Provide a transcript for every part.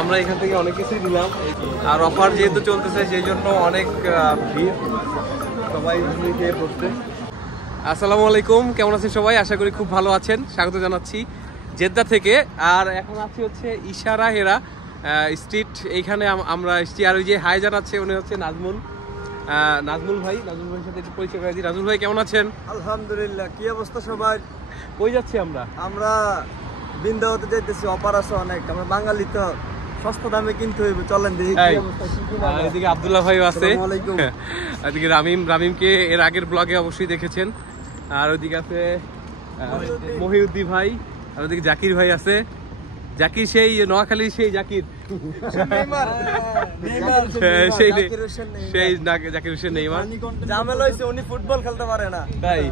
আমরা এখান থেকে অনেক কিছুই নিলাম, আর অফার যেহেতু চলতেছে সেই জন্য অনেক ভিড়, সবাই খেয়ে পড়ছে। আসসালামু আলাইকুম, কেমন আছেন সবাই? আশা করি খুব ভালো আছেন। স্বাগত জানাচ্ছি জেদ্দা থেকে। আর এখন আছি হচ্ছে ইশারা হেরা স্ট্রিট, এইখানে আমরা এসছি। আর ওই যে হাই জানাচ্ছে উনি হচ্ছে নাজমুল ভাই। নাজমুল ভাইয়ের সাথে একটু পরিচয় করে দিই। নাজমুল ভাই কেমন আছেন? আলহামদুলিল্লাহ। কি অবস্থা সবার? কই যাচ্ছি আমরা? আমরা বৃন্দাবতে যাইতেছি। অফার আছে অনেক, আমরা বাঙালি তো সস্তা দামে কিনতে হইবে। চলেন দেখি কি অবস্থা। এদিকে আব্দুল্লাহ ভাই আছে, এদিকে রামিমকে এর আগের ব্লগে অবশ্যই দেখেছেন। আর ওইদিকে আছে মহিউদ্দিন ভাই, আর ওইদিকে জাকির ভাই আছে। জাকির সেই নোয়াখালীর সেই জাকির, সেই জাকির হোসেন নেইমার। ঝামেলা হইছে, উনি ফুটবল খেলতে পারে না তাই।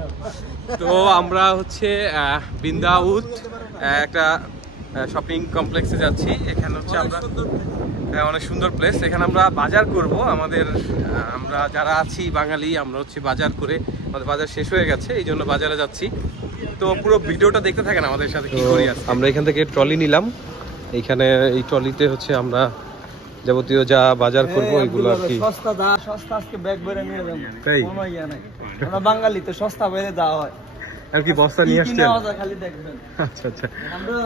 তো আমরা হচ্ছে বৃন্দাউত একটা শপিং কমপ্লেক্সে যাচ্ছি। এখানে হচ্ছে আমরা অনেক সুন্দর প্লেস। এখানে আমরা বাজার করব। আমরা যারা আছি বাঙালি, আমরা হচ্ছে বাজার করে, আমাদের বাজার শেষ হয়ে গেছে, এই জন্য বাজারে যাচ্ছি। তো পুরো ভিডিওটা দেখতে থাকেন আমাদের সাথে কি করি। আমরা এখান থেকে ট্রলি নিলাম। এইখানে এই ট্রলিতে হচ্ছে আমরা যাবতীয় যা বাজার করবো এগুলো আর কি। সস্তা আজকে ব্যাগ ভরে নিয়ে যাবো। তাই আমরা বাঙালি তো সস্তা ভরে দেওয়া হয় আর কি। বস্তা নিয়ে আসছেন? খালি দেখবেন। আচ্ছা আচ্ছা। আমরা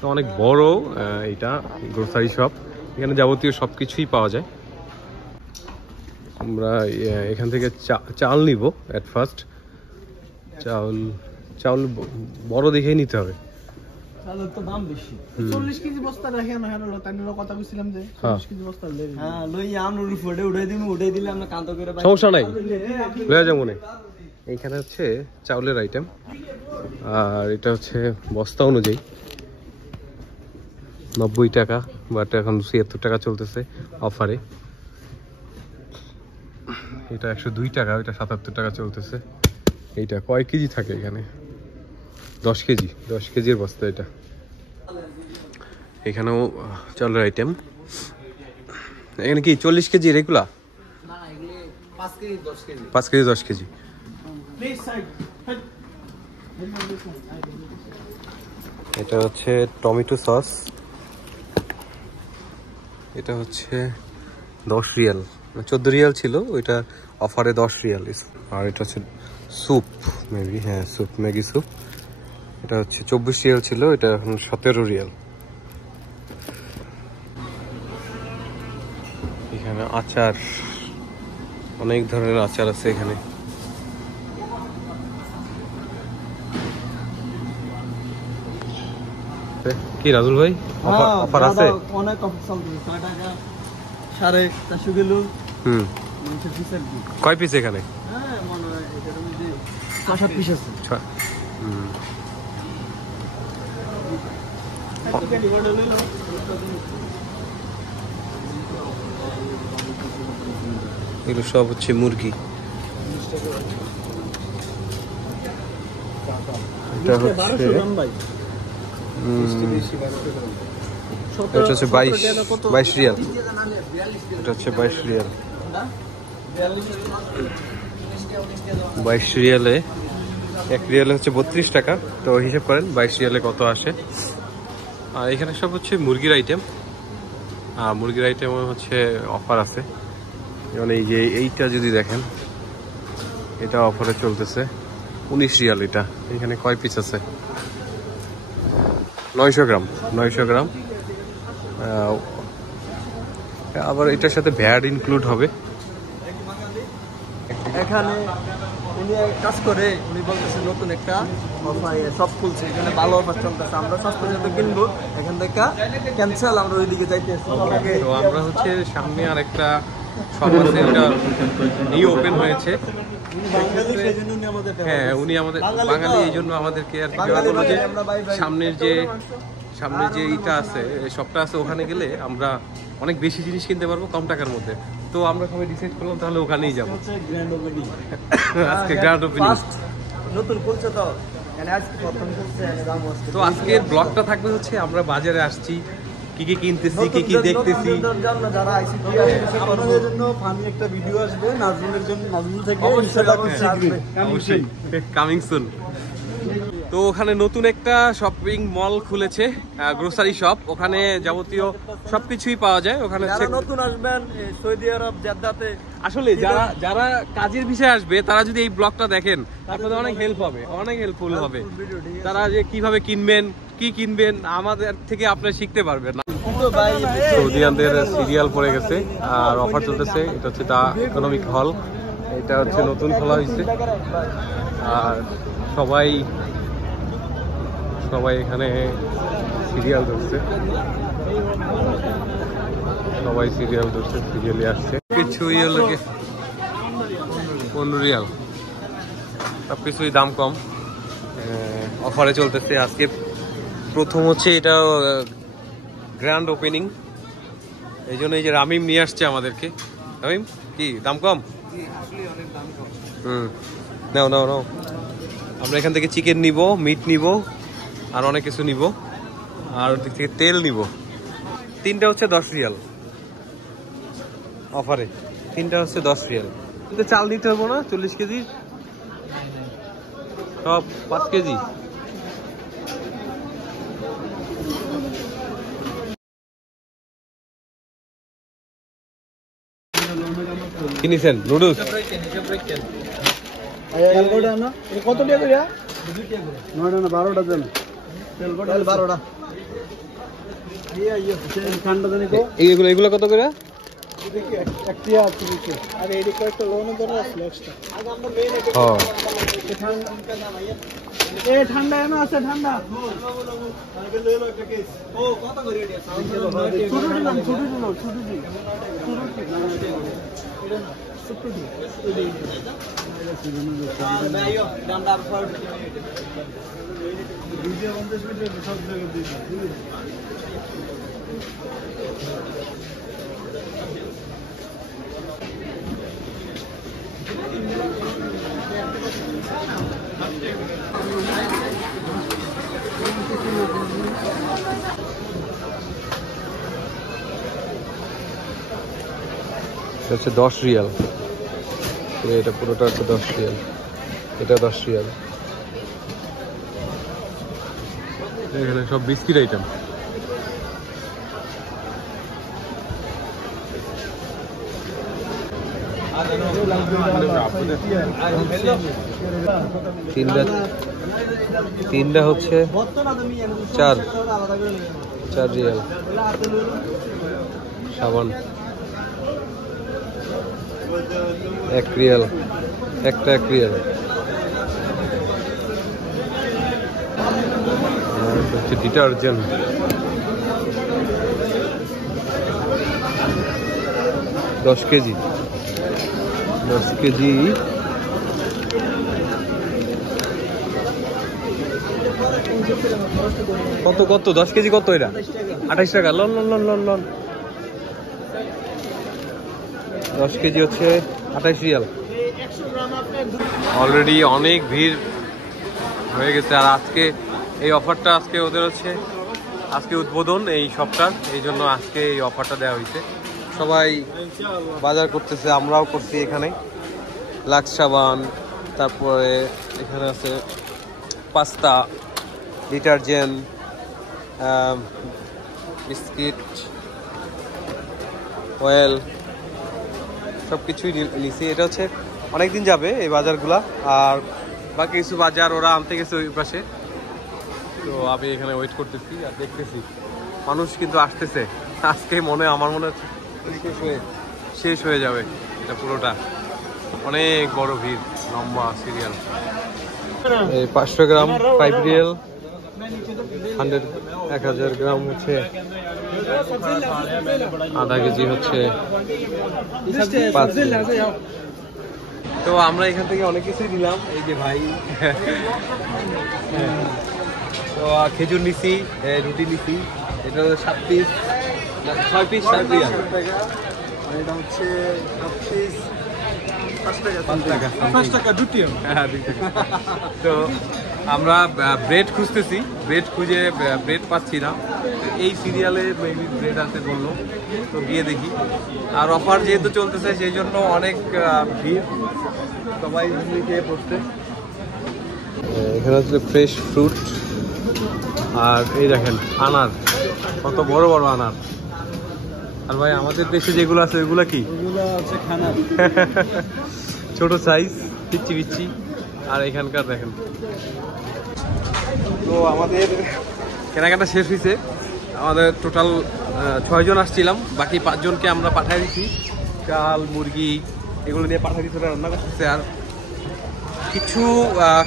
তো অনেক বড় এটা গ্রোসারি শপ, এখানে যাবতীয় সবকিছুই পাওয়া যায়। আমরা এখান থেকে চাল নিব এট ফার্স্ট। চাউল বড় দেখেই নিতে হবে। চালের তো দাম বেশি। 40 কেজি বস্তা রাখেন না হলো, তাই নিলো কথা কইছিলাম যে 40 কেজি বস্তা লই। হ্যাঁ লই আমরুর ফটো উঠাই দিলে আমরা কান্ত করে সমস্যা নাই, লয়ে যাবো মনে। এইখানে হচ্ছে চাউলের আইটেম, আর এটা হচ্ছে বস্তা অনুযায়ী 90 টাকা, বাট এখন 76 টাকা চলতেছে অফারে। এটা 102 টাকা, এটা 77 টাকা চলতেছে। এইটা কয় কেজি থাকে এখানে? 10 কেজির বস্তা এটা। এখানেও চাউলের আইটেম। এখানে কি 40 কেজি রেগুলা? 5 KG 10 KG. এটা হচ্ছে টমেটো সস, এটা হচ্ছে 10 রিয়াল, 14 রিয়াল ছিল, ওইটা অফারে 10 রিয়াল। আর এটা হচ্ছে স্যুপ, মেবি, হ্যাঁ স্যুপ, ম্যাগি স্যুপ। এটা হচ্ছে 24 রিয়াল ছিল, এটা এখন 17 রিয়াল। এখানে আচার, অনেক ধরনের আচার আছে এখানে। কি রাজুল ভাই, অফার আছে? অনেক অফার চলতেছে। 6 টাকা 450 কিলো। কয় পিস এখানে? হ্যাঁ মনে হয় এটার মধ্যে 6-7 পিস আছে। এগুলো সব হচ্ছে মুরগি। এটা হচ্ছে 22 রিয়াল। এটা হচ্ছে 22 রিয়াল। 22 রিয়ালে 1 রিয়ালে হচ্ছে 32 টাকা। তো হিসাব করেন 22 রিয়ালে কত আসে। আর এখানে সব হচ্ছে মুরগির আইটেম। মুরগির আইটেম হচ্ছে অফার আছে। যেমন এই যে এইটা যদি দেখেন, এটা অফারে চলতেছে 19 রিয়াল। এটা এখানে কয় পিস আছে? 900 গ্রাম। আবার এটার সাথে ভ্যাট ইনক্লুড হবে। এখানে উনি কাজ করে, উনি বলতেছে নতুন একটা সব খুলছে, এখানে ভালো অফার চলতেছে। আমরা সস্তা যেহেতু কিনবো এখান থেকে ক্যান্সেল, আমরা ওইদিকে যাইতেছি। তো আমরা হচ্ছে সামনে আর একটা শপ আছে, এটা নিউ ওপেন হয়েছে। হ্যাঁ উনি আমাদের বাঙালি, এই জন্য আমাদেরকে আর কি বলবো যে সামনের যে এইটা আছে, শপটা আছে, ওখানে গেলে আমরা অনেক বেশি জিনিস কিনতে পারবো কম টাকার মধ্যে। তো আমরা সবাই ডিসাইড করলাম তাহলে ওখানেই যাবো। আজকে গ্র্যান্ড ওপেনিং, নতুন খুলছে তো। তো আজকের ব্লগটা থাকবে হচ্ছে আমরা বাজারে আসছি, কি কি কিনতেছি, কি কি দেখতেছি। যারা আপনাদের জন্য ফানি একটা ভিডিও আসবে নাজমুলের জন্য, নাজমুল থেকে অবশ্যই কামিং সুন। তো ওখানে নতুন একটা শপিং মল খুলেছে, গ্রোসারি শপ। ওখানে যাবতীয় সবকিছুই পাওয়া যায়। ওখানে যারা নতুন আসবেন সৌদি আরব জেদ্দাতে, আসলে যারা কাজের বিষয়ে আসবে তারা যদি এই ব্লগটা দেখেন আপনাদের অনেক হেল্প হবে, অনেক হেল্পফুল হবে। তারা যে কিভাবে কিনবেন, কি কিনবেন আমাদের থেকে আপনারা শিখতে পারবেন। সৌদিয়ানদের সিরিয়াল পড়ে গেছে আর অফার চলতেছে। এটা হচ্ছে দা ইকোনমিক হল, এটা হচ্ছে নতুন খোলা হয়েছে। আর সবাই এখানে সিরিয়াল ধরছে, সিরিয়ালে আসছে। কিছু লোকে 15 রিয়াল, সবকিছুই দাম কম, অফারে চলতেছে। আজকে প্রথম হচ্ছে এটা গ্র্যান্ড ওপেনিং, এই জন্য এই যে রামিম নিয়ে আসছে আমাদেরকে। রামিম কি দাম কম? নাও নাও নাও। আমরা এখান থেকে চিকেন নিব, মিট নিব, আর অনেক কিছু নিব, আর ওর দিক থেকে তেল নিব। 3টা হচ্ছে 10 রিয়াল অফারে, 3টা হচ্ছে 10 রিয়াল। কিন্তু চাল নিতে হবো না 40 কেজি, সব 5 কেজি। কিনেছেন নুডলস? কত টাকা করে? 9টা না 12টা দেন। 12টা। এগুলো কত করে? আরে এই কয়েকটা লোনের জন্য আসলে এক্সট্রা। এ ঠান্ডা এনে আছে ঠান্ডা। হচ্ছে 10 রিয়াল, এটা পুরোটা হচ্ছে 10 রিয়াল, এটা 10 রিয়াল। এখানে সব বিস্কিট আইটেম। তিনটা হচ্ছে 4 রিয়াল। সাবান 1 রিয়াল, একটা 1 রিয়াল। হচ্ছে ডিটারজেন্ট, দশ কেজি কত 10 কেজি কত? এটা 28 টাকা। লন 10 কেজি হচ্ছে 28 রিয়াল। অলরেডি অনেক ভিড় হয়ে গেছে। আর আজকে এই অফারটা, আজকে ওদের হচ্ছে আজকে উদ্বোধন এই শপটার, এই জন্য আজকে এই অফারটা দেওয়া হয়েছে। সবাই বাজার করতেছে, আমরাও করছি। এখানে লাক্স সাবান, তারপরে এখানে আছে পাস্তা, ডিটারজেন্ট, বিস্কিট, অয়েল, সব কিছুই নিছি। এটা হচ্ছে অনেকদিন যাবে এই বাজারগুলা। আর বাকি কিছু বাজার ওরা আনতে গেছে ওই পাশে। তো আমি এখানে ওয়েট করতেছি আর দেখতেছি মানুষ কিন্তু আসতেছে। আজকে আমার মনে হচ্ছে শেষ হয়ে যাবে এটা পুরোটা। অনেক বড় ভিড়, লম্বা সিরিয়াল। 500 গ্রাম 5 রিয়াল, 1000 গ্রাম হচ্ছে আধা কেজি হচ্ছে 5 রিয়াল। তো আমরা এখান থেকে অনেক কিছুই নিলাম। এই যে ভাই তো খেজুর নিছি, রুটি নিছি। এটা 7 পিস 6 পিস 7 রিয়াল। এটা হচ্ছে 5 টাকা দুটি। হ্যাঁ 2 টাকা। তো আমরা ব্রেড খুঁজতেছি, ব্রেড খুঁজে ব্রেড পাচ্ছি না। এই সিরিয়ালে মেবি ব্রেড আছে বললো, তো গিয়ে দেখি। আর অফার যেহেতু চলতেছে সেই জন্য অনেক ভিড়, সবাই খেয়ে পড়ছে। এখানে হচ্ছে ফ্রেশ ফ্রুট, আর এই দেখেন আনার, কত বড় বড় আনার। আর ভাই আমাদের দেশে যেগুলো আছে ওইগুলো কি? ওগুলো হচ্ছে খানা। ছোট সাইজ, পিচ্ছি পিচ্ছি। আর এখানকার দেখেন। তো আমাদের কেনাকাটা শেষ হয়েছে। আমাদের টোটাল 6 জন আসছিলাম, বাকি 5 জনকে আমরা পাঠিয়ে দিচ্ছি। চাল, মুরগি এগুলো নিয়ে পাঠিয়ে দিচ্ছি, ওরা রান্না করতেছে। আর কিছু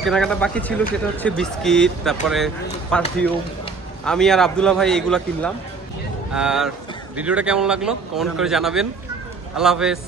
কেনাকাটা বাকি ছিল, সেটা হচ্ছে বিস্কিট, তারপরে পারফিউম। আমি আর আব্দুল্লাহ ভাই এগুলো কিনলাম। আর ভিডিওটা কেমন লাগলো কমেন্ট করে জানাবেন। আল্লাহ হাফেজ।